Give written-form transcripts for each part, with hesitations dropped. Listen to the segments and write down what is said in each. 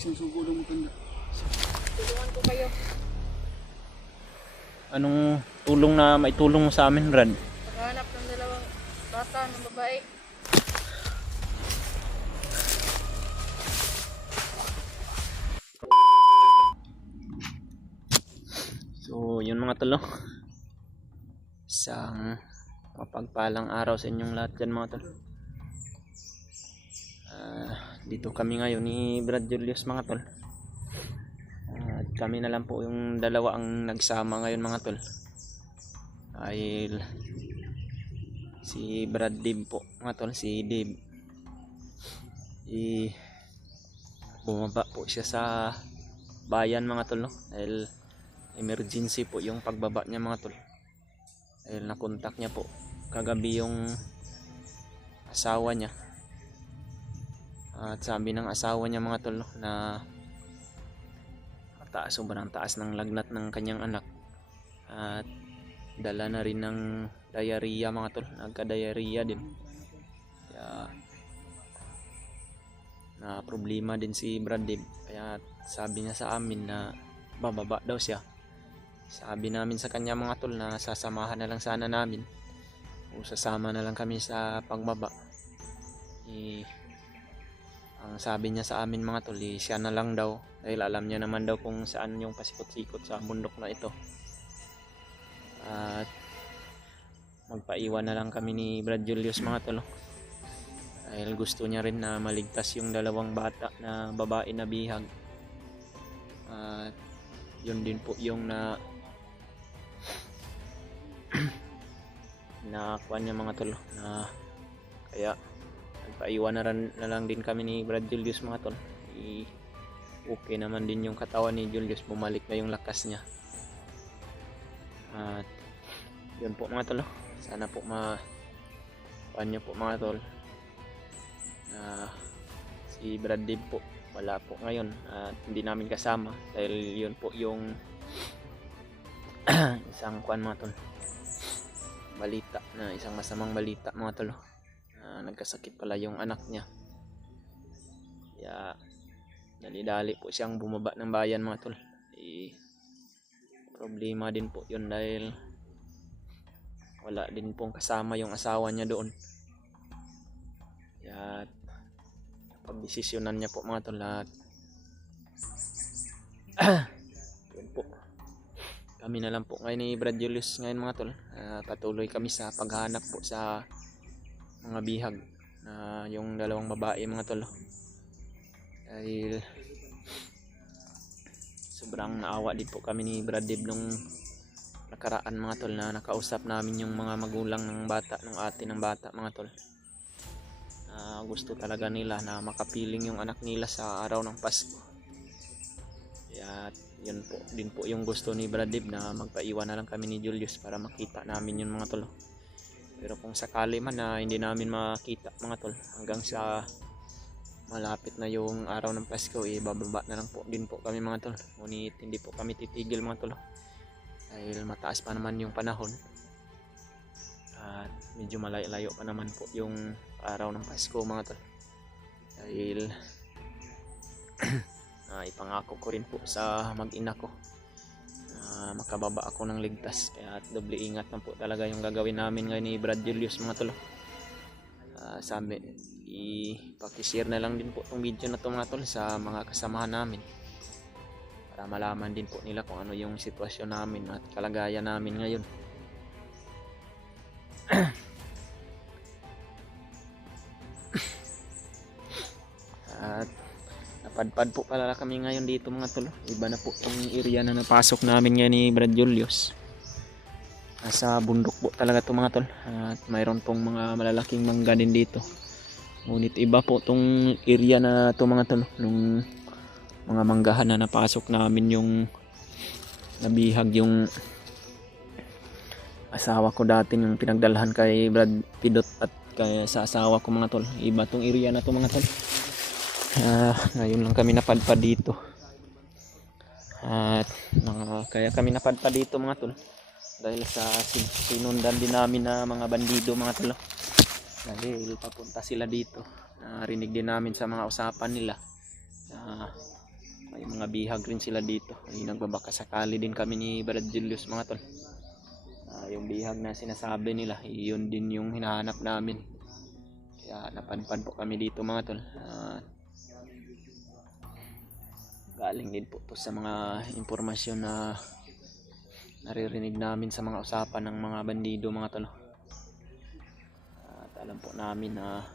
Isang sugo daw matanda. Tulungan ko kayo. Anong tulong na maitulong mo sa amin, Brad? Paghanap ng dalawang bata ng babae. So, yun mga tol, no? Isang mapagpalang araw sa inyong lahat dyan mga tol. Dito kami ngayon ni Brad Julius mga tol. At kami na lang po yung dalawa ang nagsama ngayon mga tol. Dahil si Brad Dave po mga tol, si Dave bumaba po siya sa bayan mga tol, no? Dahil emergency po yung pagbaba niya mga tol. Dahil nakontak niya po kagabi yung asawa niya. At sabi ng asawa niya mga tol, no, na mataas, sobrang taas ng lagnat ng kanyang anak. At dala na rin ng diarrhea mga tol, nagka-diarrhea din. Kaya na problema din si Brad Dave. Kaya sabi niya sa amin na bababa daw siya. Sabi namin sa kanya mga tol na sasamahan na lang sana namin, o sasama na lang kami sa pagbaba. Ang sabi niya sa amin mga tol, siya na lang daw, dahil alam niya naman daw kung saan yung pasikot-sikot sa bundok na ito. At magpaiwan na lang kami ni Brad Julius mga tol, dahil gusto niya rin na maligtas yung dalawang bata na babae na bihag. At yun din po yung nakuha niya mga tol, na kaya nagpaiwan na lang din kami ni Brad Julius mga tol. Okay naman din yung katawan ni Julius, bumalik na yung lakas niya. At yun po mga tol, sana po niyo po mga tol na si Brad Dave po wala po ngayon at hindi namin kasama, dahil yun po yung isang mga tol, balita, na isang masamang balita mga tol, nagkasakit pala yung anak niya. Kaya dali-dali po siyang bumaba ng bayan mga tol. Problema din po yun, dahil wala din pong kasama yung asawa niya doon. Kaya pagdesisyonan niya po mga tol at yun po, kami na lang po ngayon ni Brad Julius ngayon mga tol. Patuloy kami sa paghanap po sa mga bihag na yung dalawang babae mga tol, dahil sobrang naawa din po kami ni Brad Dave nung nakaraan mga tol, na nakausap namin yung mga magulang ng bata, ng ate ng bata mga tol. Gusto talaga nila na makapiling yung anak nila sa araw ng Pasko. Kaya yun po din po yung gusto ni Brad Dave, na magpaiwan na lang kami ni Julius para makita namin yun mga tol. Pero kung sakali man na hindi namin makita mga tol, hanggang sa malapit na yung araw ng Pasko, bababa na lang po din po kami mga tol. Ngunit hindi po kami titigil mga tol, dahil mataas pa naman yung panahon at medyo malayo pa naman po yung araw ng Pasko mga tol. Dahil ipangako ko rin po sa mag-ina ko na makababa ako ng ligtas. Kaya doble ingat na po talaga yung gagawin namin ngayon ni Brad Julius mga tol. Sabi, ipakishare na lang din po itong video na to mga tol sa mga kasamahan namin, para malaman din po nila kung ano yung sitwasyon namin at kalagayan namin ngayon. At napadpad po pala kami ngayon dito mga tol. Iba na po itong area na napasok namin ngayon ni Brad Julius. Nasa bundok po talaga ito mga tol. At mayroon pong mga malalaking mangga din dito. Ngunit iba po itong area na ito mga tol, nung mga manggahan na napasok namin yung nabihag yung asawa ko dati, yung pinagdalhan kay Brad Pidot at kaya sa asawa ko mga tol. Iba tong area na to mga tol. Ngayon lang kami napadpad dito. At kaya kami napadpad dito mga tol, dahil sa sinundan din namin na mga bandido mga tol. Dahil papunta sila dito. Narinig din namin sa mga usapan nila na May mga bihag rin sila dito. Ay, nagbabaka sakali din kami ni Brad Julius mga tol. Yung bihag na sinasabi nila, yun din yung hinahanap namin. Kaya napadpad po kami dito mga tol. Galing din po to sa mga impormasyon na naririnig namin sa mga usapan ng mga bandido mga tol. At alam po namin na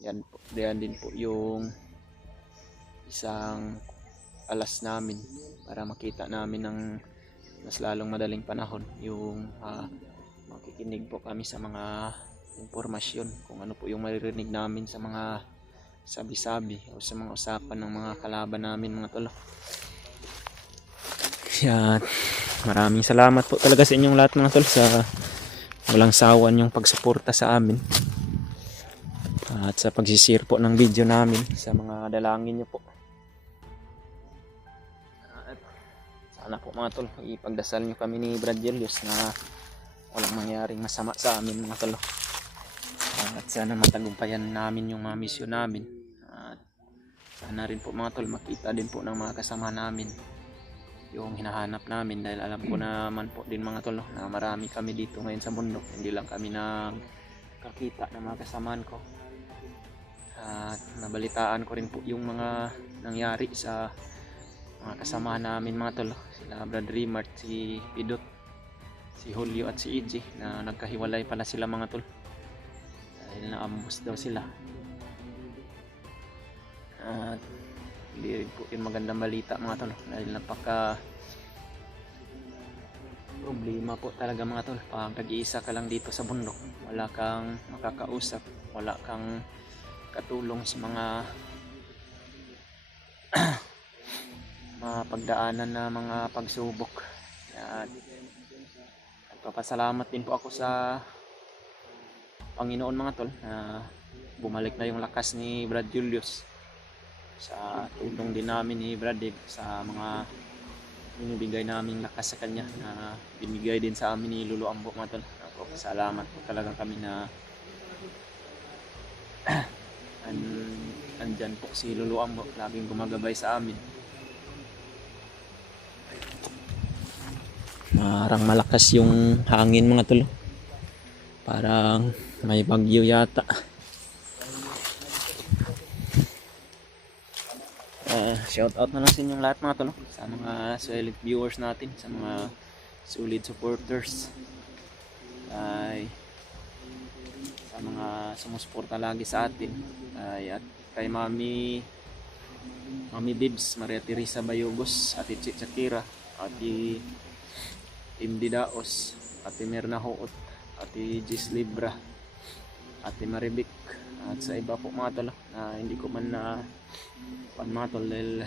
yan din po yung isang alas namin para makita namin ng mas lalong madaling panahon yung makikinig po kami sa mga impormasyon kung ano po yung maririnig namin sa mga sabi-sabi o sa mga usapan ng mga kalaban namin mga tol. Kaya maraming salamat po talaga sa inyong lahat mga tol sa walang sawa yung pagsuporta sa amin at sa pagsishare po ng video namin sa mga dalangin nyo po. At sana po mga tol ipagdasal nyo kami ni Brad Julius na walang mangyaring masama sa amin mga tol. At sana matagumpayan namin yung mga misyon namin. At sana rin po mga tol makita din po ng mga kasama namin yung hinahanap namin, dahil alam ko naman po din mga tol na marami kami dito ngayon sa bundok, hindi lang kami nakakita ng mga kasamaan ko. At nabalitaan ko rin po yung mga nangyari sa mga kasama namin mga tol, sila Brad Rimart, si Pidot, si Julio at si EJ na nagkahiwalay pala sila mga tol dahil naambus daw sila. At hindi rin po yung magandang balita mga tol dahil napaka problema po talaga mga tol pag nag-iisa ka lang dito sa bundok, wala kang makakausap, wala kang katulong sa mga pagdaanan na mga pagsubok. At nagpapasalamat din po ako sa Panginoon mga tol na bumalik na yung lakas ni Brad Julius sa tulong din namin ni Brad Dave sa mga binibigay naming lakas sa kanya na binigay din sa amin ni Lolo Ambo mga tol. Salamat po talaga kami na andyan po si Lolo Ambo, laging gumagabay sa amin. Parang malakas yung hangin mga tol, parang may bagyo yata. Shout out na lang sa inyong lahat mga tol, sa mga silent viewers natin, sa mga solid supporters, ay sa mga sumusuporta lagi sa atin, at kay Mami Bibs, Maria Teresa Bayogos, Ate Chakira, Ate Imdi Daos, Ate Mirna Hoot, Ate Gis Libra, Ate Maribik, at sa iba po mga tol na hindi ko man na mga tol dahil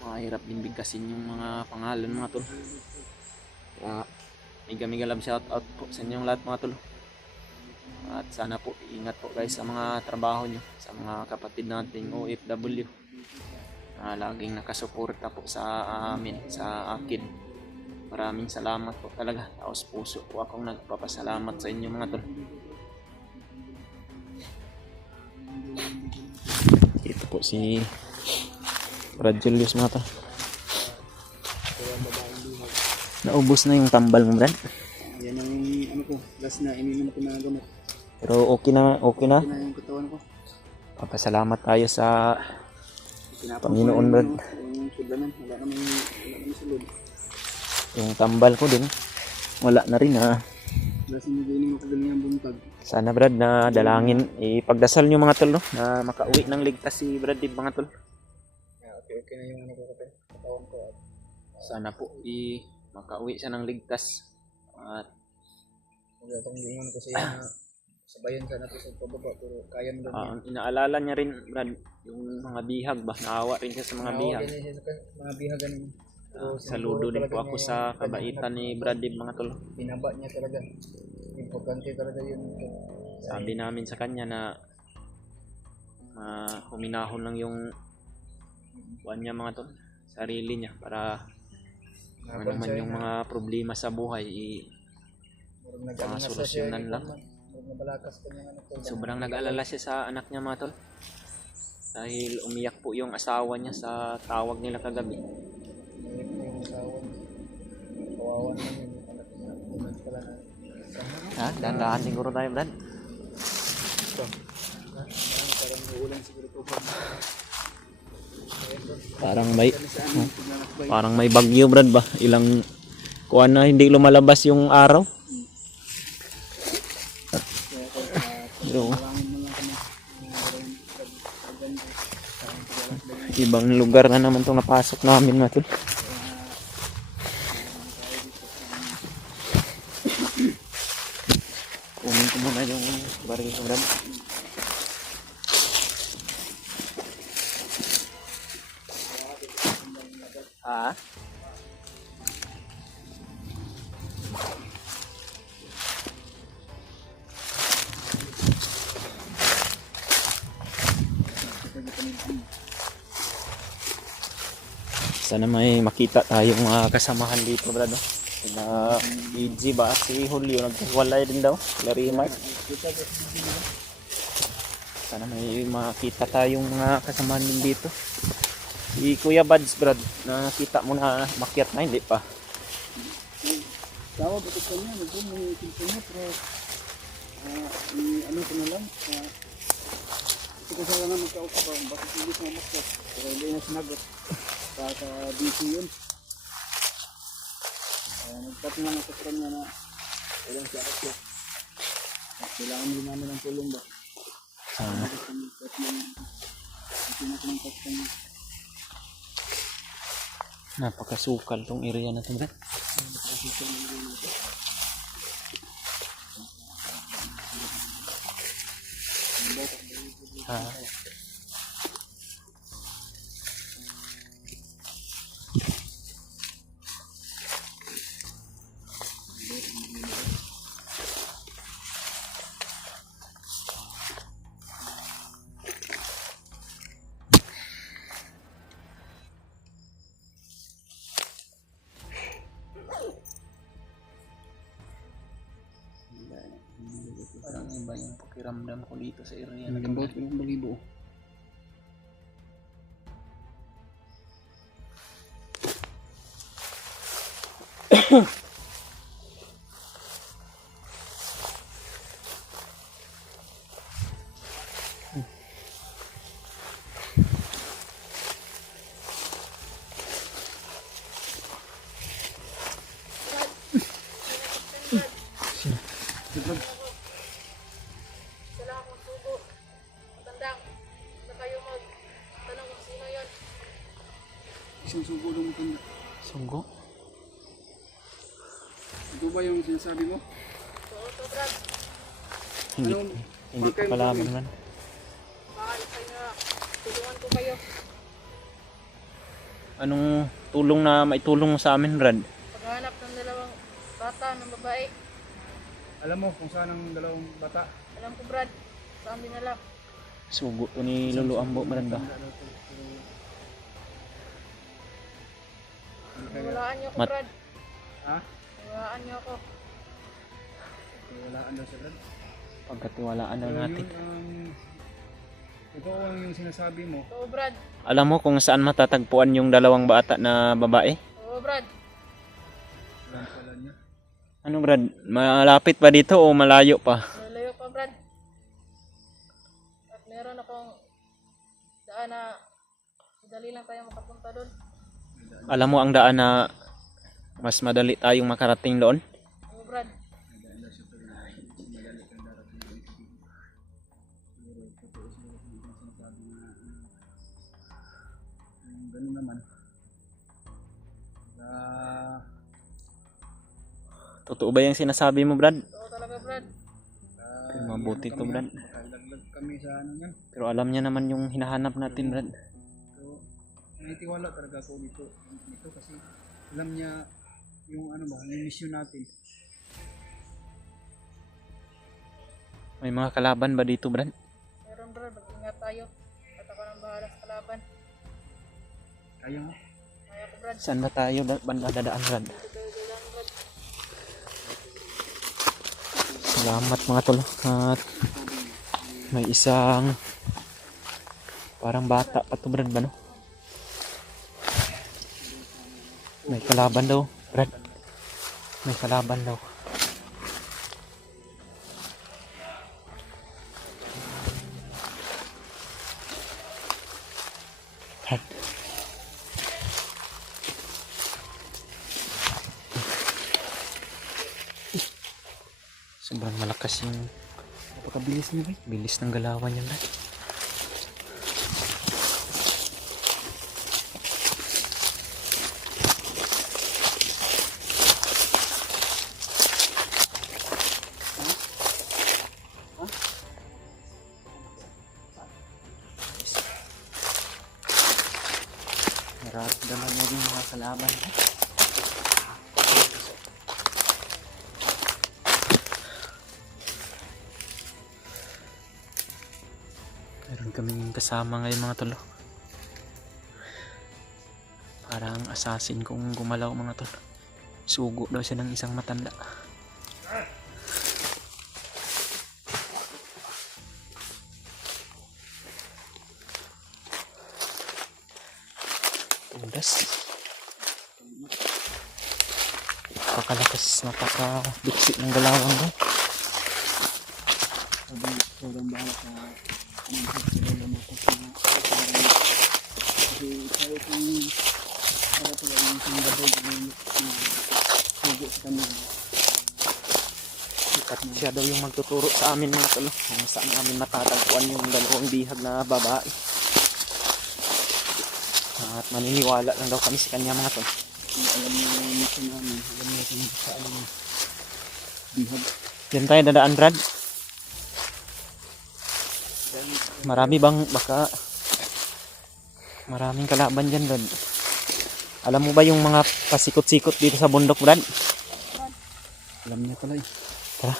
mahirap din bigkasin yung mga pangalan mga tol. Kaya mega love shout out po sa inyong lahat mga tol. At sana po ingat po guys sa mga trabaho nyo, sa mga kapatid nating OFW na laging nakasuporta po sa amin, sa akin. Maraming salamat po talaga. Taos puso po akong nagpapasalamat sa inyo mga tol. Ito po si Brad Julius mga tol. Naubos na yung tambal mo Brad? Yan ang ano ko, last na ininom ko na gamot. Pero okay na. Okay na yung katawan ko. Papasalamat tayo sa Tinapon Panginoon ko Brad. yung sudlanan, wala kami sulod. Yung tambal ko din wala na rin ha. Last na ininom ko galing ang buntag. Sana Brad na dalangin, ipagdasal nyo mga tol no, na makauwi ng ligtas si Brad Dib mga tol. Okay na yung ano ko katawan ko. Sana po makauwi siya ng ligtas. At Wala itong yung ano ko sa iyo na sabayan sana ito sa pababa pero kaya mo lang yan. inaalala niya rin Brad yung mga bihag ba, naawa rin siya sa mga bihag. Mga bihagan yun. Saludo din po ako sa kabaitan ni Brad Dib mga tol. Binaba niya talaga. Importante talaga yun. Sabi namin sa kanya na huminahon lang yung buwan niya mga tol, sarili niya, para ano man yung mga problema sa buhay mga solusyonan lang. nabalakas ko yung ano tol. Sobrang nag-alala siya sa anak niya mga tol. Dahil umiyak po yung asawa niya sa tawag nila kagabi. Umiyak po yung asawa niya. Kawawa naman yung anak niya. Kuman pala na. Ha? Dahan-dahan siguro tayo, Brad. Parang uulan siguro po. Parang may bagyo, Brad ba? Ilang kuan na hindi lumalabas yung araw. Pero, ibang lugar na naman itong napasok namin mga tol. Kunin ko muna yung baril ko, Brad. Ah? Sana may makita tayong kasamahan dito, Brad. No? Na EG ba si Julio nagwalay din daw, Larry Mark. Sana may makita tayong mga kasamahan din dito. Si Kuya Bads, Brad, nakita mo na makyat na, hindi pa. Tawag ito kanya, may tinto niya, pero ano ko na lang, ito ko sa lang magkaupa ba, bakit hindi sa makyat, pero hindi na sinagot, baka busy yun. Nagtat nga sa kanya niya na ilang siya ako. Kailangan din namin ng tulong ba? Sana. Napakasukal tong area na ito, Brad. Parang iba yung pakiramdam ko dito sa area na ito. Malambot ko yung balibo. Sila akong sugo. Matandang. Na kayo magtanong kung sino yun. Isang sugo lang matanda. Sunggo? Ito ba yung sinasabi mo? Oo, to Brad. Hindi ko kalaman man. Bakal kayo na. Tulungan ko kayo. Anong tulong na maitulong mo sa amin, Brad? Paghanap ng dalawang bata ng babae. Alam mo kung saan ang dalawang bata? Alam ko Brad. Saan dinala? Sugo to ni Lolo Ambo, Brad ba? Walaan niyo ako Mat- Brad. Ha? Walaan niyo ako. Walaan daw siya Brad. Pagkatiwalaan daw Pero natin. Ito ang yung sinasabi mo. Oo Brad. Alam mo kung saan matatagpuan yung dalawang bata na babae? Oo Brad. Alam pala niya. Ano, Brad? Malapit ba dito o malayo pa? Lalayo pa Brad. At meron akong daan na madali lang tayo makapunta doon. Alam mo ang daan na mas madali tayong makarating doon? Oo Brad. Ganun naman. Totoo ba yung sinasabi mo, Brad? Oo talaga Brad. Pero mabuti to, Brad. Makalaglag kami sa ano yan. Pero alam niya naman yung hinahanap natin, Brad. So, nanitiwala talaga ako dito kasi alam niya yung ano ba, yung mission natin. May mga kalaban ba dito, Brad? Meron Brad. Mag-ingat tayo. At ako nang bahala sa kalaban. Kaya mo? Kaya ko Brad. Saan ba tayo banda dadaan, Brad? Dito tayo lang Brad. Salamat mga tol. At may isang parang bata pa to Brad ba no? May kalaban daw Brad. May kalaban daw. Brad. Sobrang malakas yung Napakabilis niya, Bay. bilis ng galawan niya Brad. Nararamdaman niya din mga kalaban niya. Meron kaming kasama ngayon mga tol. Parang assassin kung gumalaw mga tol. Sugo daw siya ng isang matanda. Tulas. Napakalakas, napakabiksi ng galawan mo. Sabi, sobrang bahala sa mga mo ko sa parang kasi kahit yung para pala yung isang gabay yung sugo sa kanya. At siya daw yung magtuturo sa amin mga tol. Kung saan namin matatagpuan yung dalawang bihag na babae. At maniniwala lang daw kami sa kanya mga tol. Kung alam niyo yung mission namin, alam niyo kung saan yung bihag. Diyan tayo dadaan Brad. Marami bang baka maraming kalaban dyan Brad. Alam mo ba yung mga pasikot-sikot dito sa bundok Brad? Alam niya pala eh. Tara.